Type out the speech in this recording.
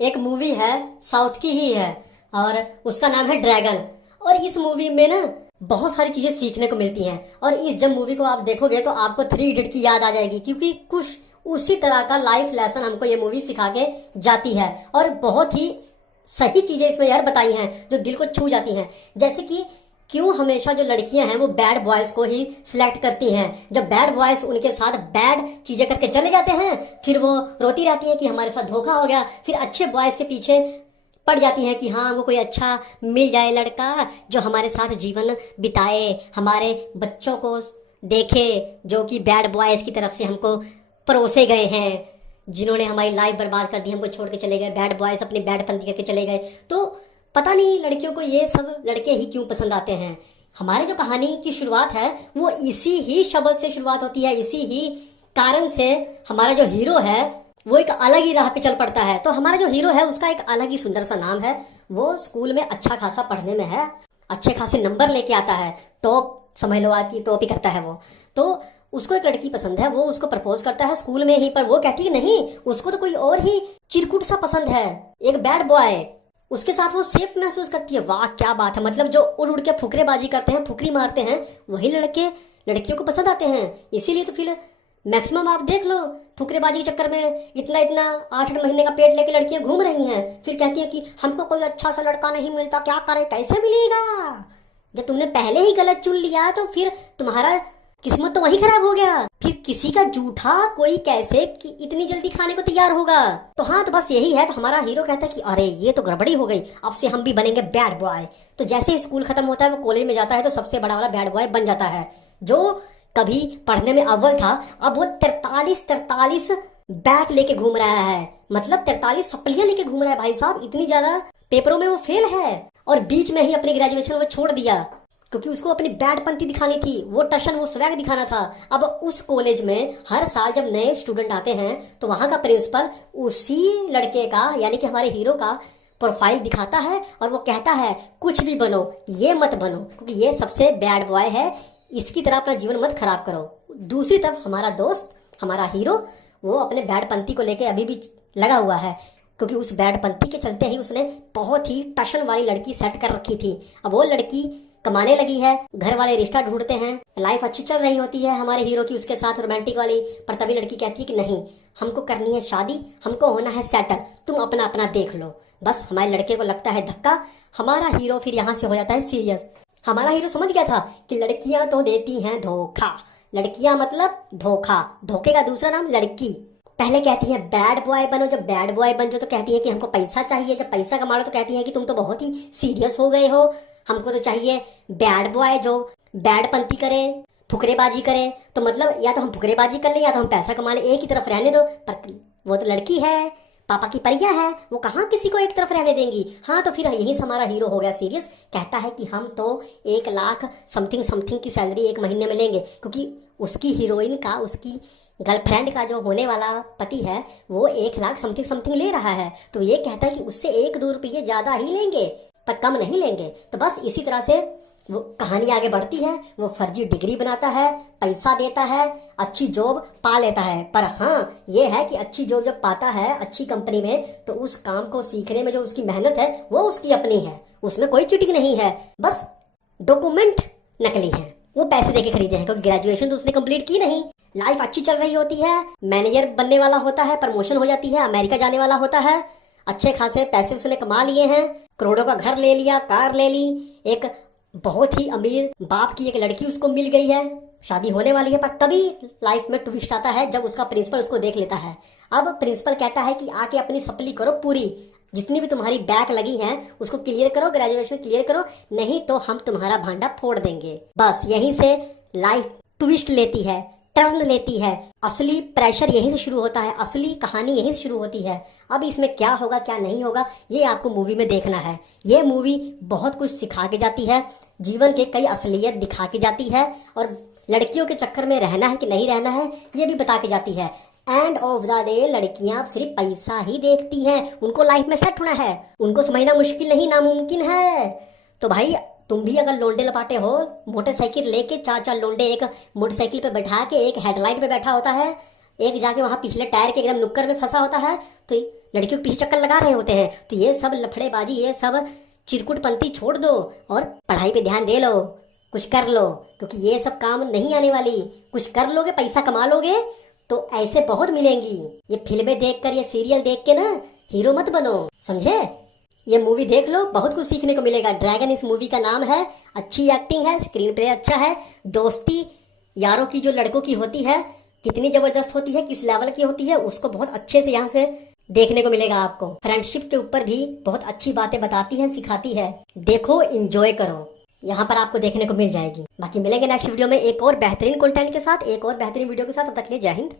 एक मूवी है, साउथ की ही है और उसका नाम है ड्रैगन। और इस मूवी में ना बहुत सारी चीजें सीखने को मिलती हैं। और इस जब मूवी को आप देखोगे तो आपको थ्री इडियट की याद आ जाएगी, क्योंकि कुछ उसी तरह का लाइफ लेसन हमको ये मूवी सिखा के जाती है। और बहुत ही सही चीजें इसमें यार बताई हैं जो दिल को छू जाती हैं। जैसे कि क्यों हमेशा जो लड़कियां हैं वो बैड बॉयज को ही सिलेक्ट करती हैं। जब बैड बॉयज उनके साथ बैड चीजें करके चले जाते हैं, फिर वो रोती रहती हैं कि हमारे साथ धोखा हो गया। फिर अच्छे बॉयज के पीछे पड़ जाती हैं कि हाँ हमको कोई अच्छा मिल जाए लड़का जो हमारे साथ जीवन बिताए, हमारे बच्चों को देखे, जो कि बैड बॉयज की तरफ से हमको परोसे गए हैं, जिन्होंने हमारी लाइफ बर्बाद कर दी, हमको छोड़ के चले गए। बैड बॉयज अपनी बैड पंथी करके चले गए। तो पता नहीं लड़कियों को ये सब लड़के ही क्यों पसंद आते हैं। हमारे जो कहानी की शुरुआत है वो इसी ही शब्द से शुरुआत होती है। इसी ही कारण से हमारा जो हीरो है वो एक अलग ही राह पे चल पड़ता है। तो हमारा जो हीरो है उसका एक अलग ही सुंदर सा नाम है। वो स्कूल में अच्छा खासा पढ़ने में है, अच्छे खासे नंबर लेके आता है, टॉप समझ लो आपकी टॉप ही करता है वो। तो उसको एक लड़की पसंद है, वो उसको प्रपोज करता है स्कूल में ही, पर वो कहती है नहीं, उसको तो कोई और ही चिरकुट सा पसंद है, एक बैड बॉय। उसके साथ वो सेफ महसूस करती है। वाह क्या बात है, मतलब जो उड़ उड़ के फुकरेबाजी करते हैं, फुकरी मारते हैं, वही लड़के लड़कियों को पसंद आते हैं। इसीलिए तो फिर मैक्सिमम आप देख लो फुकरेबाजी के चक्कर में इतना इतना 8-8 महीने का पेट लेके लड़कियां घूम रही हैं। फिर कहती हैं कि हमको कोई अच्छा सा लड़का नहीं मिलता, क्या करे, कैसे मिलेगा। जब तुमने पहले ही गलत चुन लिया तो फिर तुम्हारा किस्मत तो वही खराब हो गया। फिर किसी का जूठा कोई कैसे कि इतनी जल्दी खाने को तैयार होगा। तो हाँ, तो बस यही है। तो हमारा हीरो कहता है कि अरे ये तो गड़बड़ी हो गई, अब से हम भी बनेंगे बैड बॉय। तो जैसे ही स्कूल खत्म होता है वो कॉलेज में जाता है तो सबसे बड़ा वाला बैड बॉय बन जाता है। जो कभी पढ़ने में अव्वल था, अब वो 43 बैक लेके घूम रहा है, मतलब 43 सप्लियां लेके घूम रहा है। भाई साहब, इतनी ज्यादा पेपरों में वो फेल है। और बीच में ही अपनी ग्रेजुएशन वो छोड़ दिया क्योंकि उसको अपनी बैड पंथी दिखानी थी, वो टशन, वो स्वैग दिखाना था। अब उस कॉलेज में हर साल जब नए स्टूडेंट आते हैं तो वहां का प्रिंसिपल उसी लड़के का यानी कि हमारे हीरो का प्रोफाइल दिखाता है और वो कहता है कुछ भी बनो, ये मत बनो, क्योंकि ये सबसे बैड बॉय है, इसकी तरह अपना जीवन मत खराब करो। दूसरी तरफ हमारा दोस्त, हमारा हीरो, वो अपने बैड पंथी को लेके अभी भी लगा हुआ है, क्योंकि उस बैड पंथी के चलते ही उसने बहुत ही टशन वाली लड़की सेट कर रखी थी। अब वो लड़की कमाने लगी है, घर वाले रिश्ता ढूंढते हैं, लाइफ अच्छी चल रही होती है हमारे हीरो की उसके साथ रोमांटिक वाली। पर तभी लड़की कहती है कि नहीं, हमको करनी है शादी, हमको होना है सेटल, तुम अपना अपना देख लो। बस हमारे लड़के को लगता है धक्का। हमारा हीरो फिर यहाँ से हो जाता है सीरियस। हमारा हीरो समझ गया था कि लड़कियां तो देती हैं धोखा, लड़कियां मतलब धोखा, धोखे का दूसरा नाम लड़की। पहले कहती है बैड बॉय बनो, जब बैड बॉय बन जाओ तो कहती है कि हमको पैसा चाहिए, जब पैसा कमा लो तो कहती है कि तुम तो बहुत ही सीरियस हो गए हो, हमको तो चाहिए बैड बॉय जो बैड पंथी करे, फुकरेबाजी करे। तो मतलब या तो हम फुकरेबाजी कर ले या तो हम पैसा कमा ले, एक ही तरफ रहने दो। पर वो तो लड़की है, पापा की परियां है, वो कहाँ किसी को एक तरफ रहने देंगी। हाँ, तो फिर यही से हमारा हीरो हो गया सीरियस। कहता है कि हम तो 1 लाख समथिंग की सैलरी एक महीने में लेंगे, क्योंकि उसकी हीरोइन का, उसकी गर्लफ्रेंड का जो होने वाला पति है वो 1 लाख समथिंग ले रहा है। तो ये कहता है कि उससे 1-2 रुपये ज्यादा ही लेंगे, पर कम नहीं लेंगे। तो बस इसी तरह से वो कहानी आगे बढ़ती है। वो फर्जी डिग्री बनाता है, पैसा देता है, अच्छी जॉब पा लेता है। पर हाँ, ये है कि अच्छी जॉब जब पाता है अच्छी कंपनी में तो उस काम को सीखने में जो उसकी मेहनत है वो उसकी अपनी है, उसमें कोई चीटिंग नहीं है, बस डॉक्यूमेंट नकली है, वो पैसे देके खरीदे हैं, क्योंकि ग्रेजुएशन तो उसने कंप्लीट की नहीं। लाइफ अच्छी चल रही होती है, मैनेजर बनने वाला होता है, प्रमोशन हो जाती है, अमेरिका जाने वाला होता है, अच्छे खासे पैसे उसने कमा लिए हैं, करोड़ों का घर ले लिया, कार ले ली, एक बहुत ही अमीर बाप की एक लड़की उसको मिल गई है, शादी होने वाली है। पर तभी लाइफ में ट्विस्ट आता है जब उसका प्रिंसिपल उसको देख लेता है। अब प्रिंसिपल कहता है कि आके अपनी सप्ली करो पूरी, जितनी भी तुम्हारी बैक लगी हैं उसको क्लियर करो, ग्रेजुएशन क्लियर करो, नहीं तो हम तुम्हारा भांडा फोड़ देंगे। बस यहीं से लाइफ ट्विस्ट लेती है, टर्न लेती है, असली प्रेशर यहीं से शुरू होता है, असली कहानी यहीं से शुरू होती है। अब इसमें क्या होगा क्या नहीं होगा ये आपको मूवी में देखना है। ये मूवी बहुत कुछ सिखा के जाती है, जीवन के कई असलियत दिखा के जाती है, और लड़कियों के चक्कर में रहना है कि नहीं रहना है ये भी बता के जाती है। एंड ऑफ द डे लड़कियां सिर्फ पैसा ही देखती हैं, उनको लाइफ में सेट होना है, उनको समझना मुश्किल नहीं नामुमकिन है। तो भाई तुम भी अगर लोंडे लपाटे हो, मोटरसाइकिल लेके 4 लोंडे एक मोटरसाइकिल पे बैठा के, एक हेडलाइट पे बैठा होता है, एक जाके वहां पिछले टायर के एकदम नुक्कर में फंसा होता है, तो लड़कियों के पीछे चक्कर लगा रहे होते हैं। तो ये सब लफड़ेबाजी, ये सब चिरकुटपंती छोड़ दो और पढ़ाई पे ध्यान दे लो, कुछ कर लो, क्योंकि ये सब काम नहीं आने वाली। कुछ कर लोगे, पैसा कमा लोगे तो ऐसे बहुत मिलेंगी। ये फिल्में देखकर, ये सीरियल देख के ना हीरो मत बनो, समझे। ये मूवी देख लो, बहुत कुछ सीखने को मिलेगा। ड्रैगन इस मूवी का नाम है। अच्छी एक्टिंग है, स्क्रीन प्ले अच्छा है, दोस्ती यारों की जो लड़कों की होती है कितनी जबरदस्त होती है, किस लेवल की होती है, उसको बहुत अच्छे से यहाँ से देखने को मिलेगा आपको। फ्रेंडशिप के ऊपर भी बहुत अच्छी बातें बताती है, सिखाती है। देखो, एंजॉय करो, यहाँ पर आपको देखने को मिल जाएगी। बाकी मिलेंगे नेक्स्ट वीडियो में एक और बेहतरीन कंटेंट के साथ, एक और बेहतरीन वीडियो के साथ। तब तक के लिए जय हिंद।